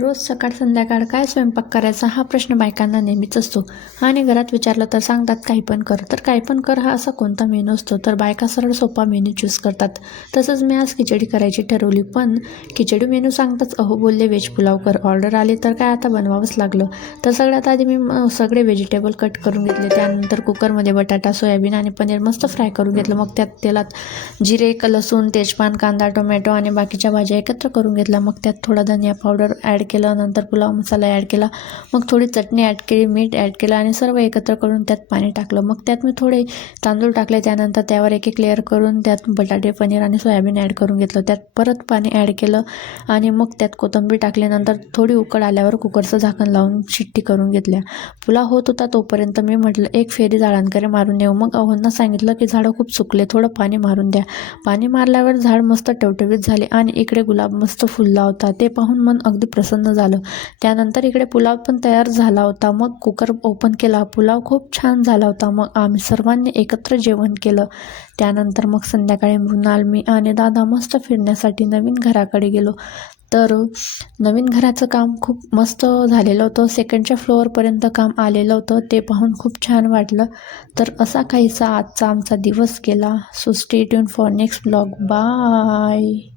रोज सकाळ संध्याकाळ काय स्वयंपाक करायचा हा प्रश्न बायकांना नेहमीच असतो आणि घरात विचारलं तर सांगतात काही पण कर. तर काही पण कर हा असा कोणता मेनू असतो? तर बायका सरळ सोपा मेनू चूज करतात. तसंच मी आज खिचडी करायची ठरवली, पण खिचडी मेनू सांगताच अहो बोलले व्हेज पुलाव कर. ऑर्डर आली तर काय आता बनवावंच लागलं. तर सगळ्यात आधी मी सगळे व्हेजिटेबल कट करून घेतले. त्यानंतर कुकरमध्ये बटाटा, सोयाबीन आणि पनीर मस्त फ्राय करून घेतलं. मग त्यात तेलात जिरे, लसूण, तेजपान, कांदा, टोमॅटो आणि बाकीच्या भाज्या एकत्र करून घेतल्या. मग त्यात थोडा धनिया पावडर ॲड केलं, नंतर पुलाव मसाला ॲड केला, मग थोडी चटणी ॲड केली, मीठ ॲड केलं आणि सर्व एकत्र करून त्यात पाणी टाकलं. मग त्यात मी थोडे तांदूळ टाकले. त्यानंतर त्यावर एक एक लेअर करून त्यात बटाटे, पनीर आणि सोयाबीन ॲड करून घेतलं. त्यात परत पाणी ॲड केलं आणि मग त्यात कोथिंबीर टाकली. नंतर थोडी उकळ आल्यावर कुकरचं झाकण लावून शिट्टी करून घेतल्या. पुलाव होत होता तोपर्यंत मी म्हटलं एक फेरी झाडांकडे मारून येऊ. मग अहोंना सांगितलं की झाडं खूप सुकले, थोडं पाणी मारून द्या. पाणी मारल्यावर झाड मस्त टवटवीत झाले आणि इकडे गुलाब मस्त फुलला होता. ते पाहून मन अगदी प्रसन्न झालं. त्यानंतर इकडे पुलाव पण तयार झाला होता. मग कुकर ओपन केला. पुलाव खूप छान झाला होता. मग आम्ही सर्वांनी एकत्र जेवण केलं. त्यानंतर मग संध्याकाळी मृणाल, मी आणि दादा मस्त फिरण्यासाठी नवीन घराकडे गेलो. तर नवीन घराचं काम खूप मस्त झालेलं होतं. सेकंडच्या फ्लोअरपर्यंत काम आलेलं होतं. ते पाहून खूप छान वाटलं. तर असा काहीसा आजचा आमचा दिवस गेला. So stay tune for next blog. Bye.